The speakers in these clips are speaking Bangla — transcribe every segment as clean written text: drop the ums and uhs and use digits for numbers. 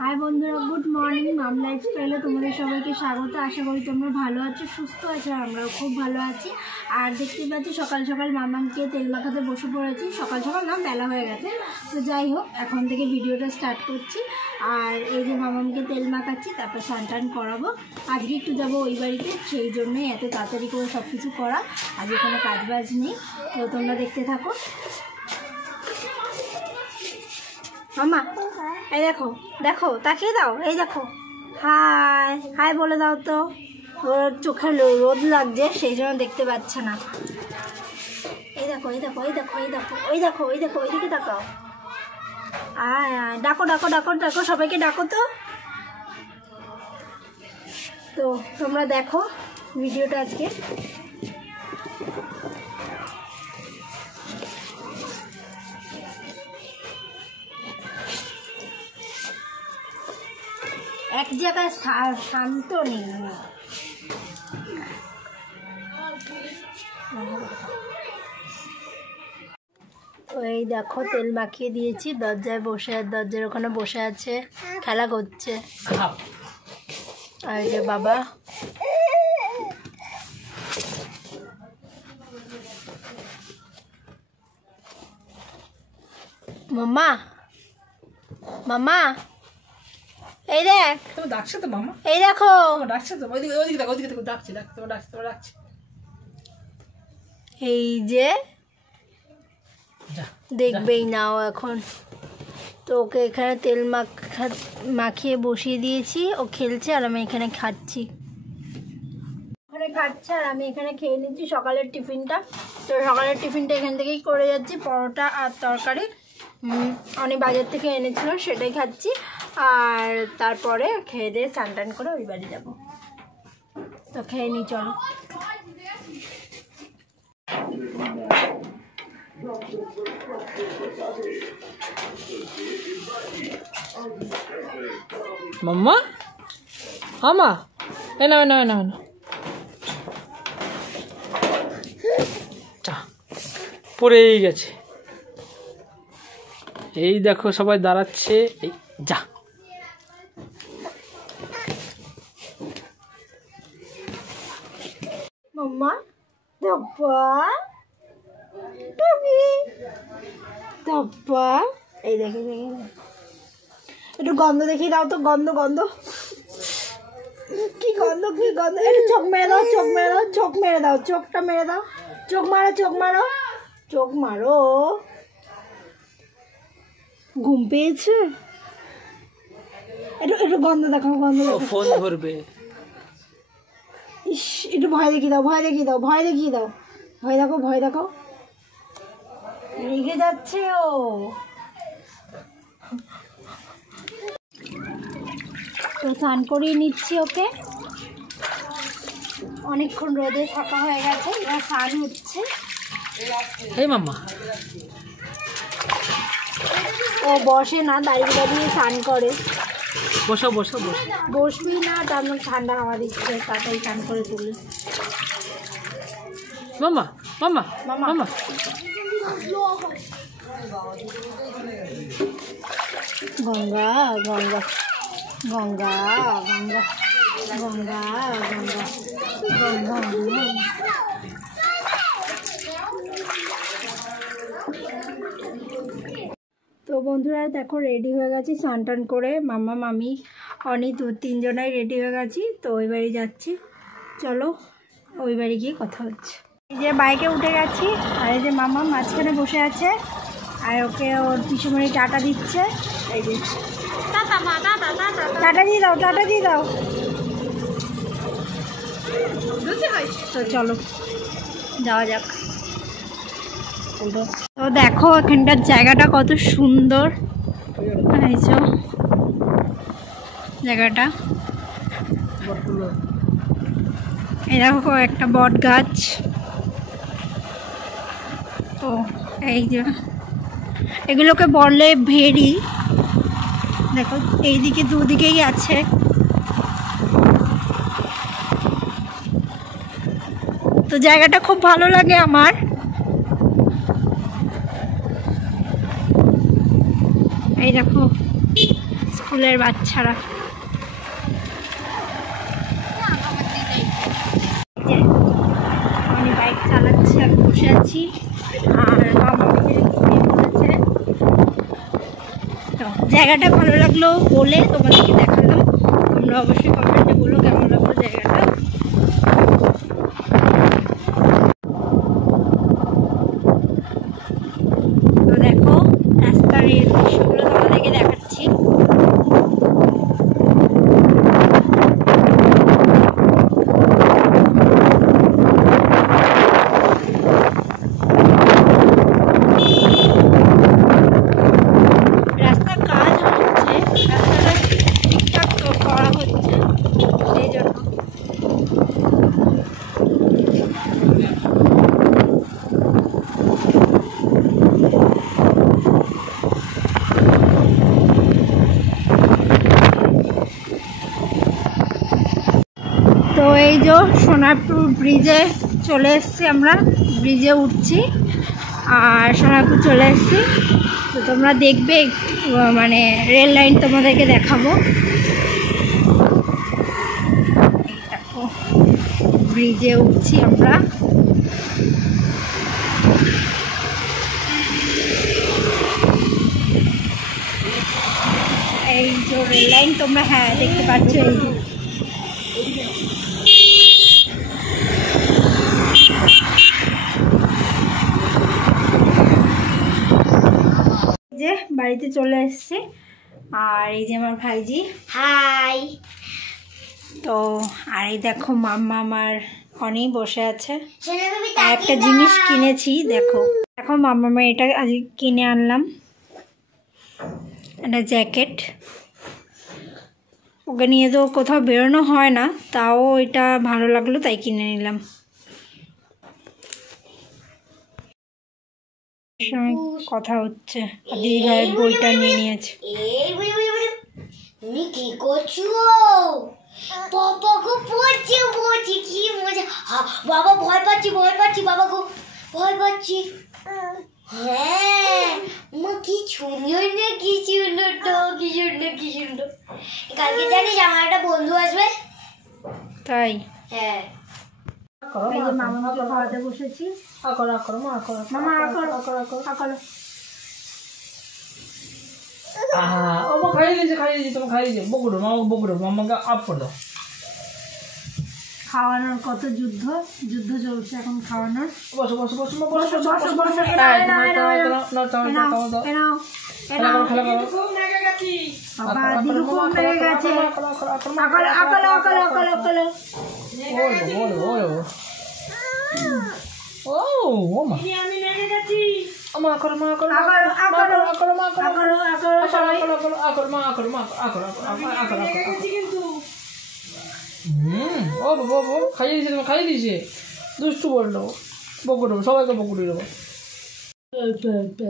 हाय बंधुरा गुड मर्निंग माम लाइफस्टाइले तुम्हारे सबाइके स्वागत। आशा करी तुम्हारा भालो आछो सुस्थ आछो, आमराओ खूब भालो आछि। और देखते पाচ্ছি सकाल सकाल मामामके तेल माखाते बसे पड़ेছি। सकाल सकाल ना बेला হয়ে গেছে। তো যাই হোক এখন থেকে ভিডিওটা স্টার্ট করছি। আর এই যে মামামকে তেল মাখাচ্ছি, তারপর স্নান করাবো। আজকে একটু যাব ওই বাড়িতে, সেই জন্যই এত তাড়াতাড়ি করে সব কিছু করা। আজকে কোনো কাজবাজ নেই, তো তোমরা দেখতে থাকো। मामा এই দেখো দেখো তাকিয়ে দাও, এই দেখো হাই হাই বলে দাও। তো ওর চোখে রোদ লাগছে সেই জন্য দেখতে পাচ্ছে না। এই দেখো এই দেখো এই দেখো এই দেখো ওই দেখো ওই দেখো ওইদিকে তাকাও। আয় আয় ডাকো ডাকো ডাকো ডাকো সবাইকে ডাকো। তো তোমরা দেখো ভিডিওটা আজকে। एक जगह शांत नहीं ওই দেখো তেল মাখিয়ে দিয়েছি, দরজায় বসে দরজার ওখানে বসে আছে, খেলা করছে। আর যে বাবা মাম্মা মাম্মা এই দেখ তুমি ডাকছো তো মামা, এই দেখো ডাকছো তো, ওইদিকে ওইদিকে দেখো ওইদিকে দেখো ডাকছে ডাকছে তোমার ডাকছে তোমার ডাকছে। এই যে দেখবেই নাও এখন। তো ওকে এখানে তেল মাখিয়ে বসিয়ে দিয়েছি, ও খেলছে আর আমি এখানে খাচ্ছি। ওখানে খাচ্ছে আর আমি এখানে খেয়ে নিচ্ছি সকালের টিফিনটা। তো সকালের টিফিনটা এখান থেকেই করে যাচ্ছি, পরোটা আর তরকারি অনেক বাজার থেকে এনেছিল সেটাই খাচ্ছি। আর তারপরে খেয়ে দিয়ে স্নান করে ওই বাড়ি যাবো। তো খেয়ে নি চলো। মাম্মা আমা এ না না না না চা পড়েই গেছে। এই দেখো সবাই দাঁড়াচ্ছে, এই যা মাম্মা ধপ্পা টুকি ধপ্পা। এই দেখে দেখে একটু গন্ধ দেখিয়ে দাও তো, গন্ধ গন্ধ কি গন্ধ কি গন্ধ। একটু চোখ মেরে দাও চোখ মেরে দাও চোখ মেরে দাও, চোখটা মেরে দাও, চোখ মারো চোখ মারো চোখ মারো। ঘুম পেয়েছে, একটু একটু গন্ধ দেখাও গন্ধ দেখাও। ফোন ধরবে। ইস একটু ভয় দেখিয়ে দাও ভয় দেখিয়ে দাও ভয় দেখিয়ে দাও, ভয় দেখো ভয় দেখো, রেগে যাচ্ছে ও। তো স্নান করিয়ে নিচ্ছি ওকে, অনেকক্ষণ রোদে থাকা হয়ে গেছে, এবার স্নান হচ্ছে। এই মাম্মা ও বসে না, দাঁড়িয়ে দাঁড়িয়ে স্নান করে। বসো বসো বসো। বসবি না, তার ঠান্ডা হাওয়া দিচ্ছে, তাড়াতাড়ি স্নান করে তুলি। মাম্মা মাম্মা মাম্মা গঙ্গা গঙ্গা গঙ্গা গঙ্গা গঙ্গা গঙ্গা গঙ্গা। তো বন্ধুরা দেখো রেডি হয়ে গেছি স্নান টান করে, মামা মামি অনি তিনজনাই রেডি হয়ে গেছি। তো ওই বাড়ি যাচ্ছি, চলো ওই বাড়ি গিয়ে কথা হচ্ছে। এই যে বাইকে উঠে গেছি, আর এই যে মামা মাঝখানে বসে আছে, আর ওকে ওর পিসুমণি টাটা দিচ্ছে। এই যে টাটা দিয়ে দাও টাটা দিয়ে দাও। তো চলো যাওয়া যাক। তো দেখো এখানটার জায়গাটা কত সুন্দর, জায়গাটা এই দেখো একটা বট গাছ। তো এই যে এগুলোকে বললে ভেড়ি, দেখো এইদিকে দুদিকেই আছে। তো জায়গাটা খুব ভালো লাগে আমার। এই দেখো ফুলের বাচ্চারা। আমি বাইক চালাচ্ছি আর বসে আছি, আর মামা বলেছে। তো জায়গাটা ভালো লাগলো বলে তোমাদেরকে দেখালাম, তোমরা অবশ্যই কমেন্টে বলো কেমন লাগলো জায়গাটা। তো দেখো রাস্তার এই দৃশ্যগুলো তোমাদেরকে দেখাচ্ছি। রাস্তার কাজ হচ্ছে, রাস্তাটা ঠিকঠাক করা হচ্ছে সেই জন্য। তো এই যে সোনারপুর ব্রিজে চলে এসেছি, আমরা ব্রিজে উঠছি আর সোনারপুর চলে এসেছি। তো তোমরা দেখবে, মানে রেল লাইন তোমাদেরকে দেখাবো। দেখো ব্রিজে উঠছি আমরা। এই যে রেল লাইন তোমরা হ্যাঁ দেখতে পাচ্ছ, এই যে বাড়িতে চলে এসছে। আর এই যে আমার ভাইজি, হাই। তো আর এই দেখো মাম্মা আমার অনেক বসে আছে। একটা জিনিস কিনেছি, দেখো দেখো মাম্মা এটা আজ কিনে আনলাম, একটা জ্যাকেট। ওকে নিয়ে তো কোথাও বেরোনো হয় না, তাও এটা ভালো লাগলো তাই কিনে নিলাম। কথা হচ্ছে, দিদি ভাইয়ের বইটা নিয়ে নিয়েছে। তুমি কি করছো? বাবাকে পড়ছে পড়ছে, কি মজা। বাবা ভয় পাচ্ছি, ভয় পাচ্ছি, বাবাকে ভয় পাচ্ছি। হ্যাঁ মা কি সুন্দর না, কি সুন্দর তো, কি সুন্দর, কি সুন্দর। কালকে জানিস আমার একটা বন্ধু আসবে। তাই হ্যাঁ এই যে মামাকে খাওয়াতে বসেছি। মামা খাওয়ানোর কত যুদ্ধ যুদ্ধ চলছে এখন খাওয়ানোর। খাইয়ে দিয়েছে দুষ্টু বললো, বকুড় সবাইকে বকুড়ি দেবো।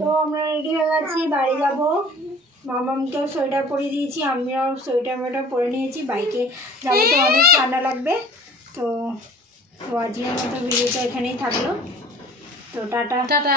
তো আমরা রেডি হয়ে গেছি, বাড়ি যাবো। মামামকেও সোয়েটার পরিয়ে দিয়েছি, আমিও সোয়েটার পরে নিয়েছি। বাইকে যাবো তো অনেক ঠান্ডা লাগবে। তো আজকের মতো ভিডিওটা এখানেই থাকলো। তো টাটা।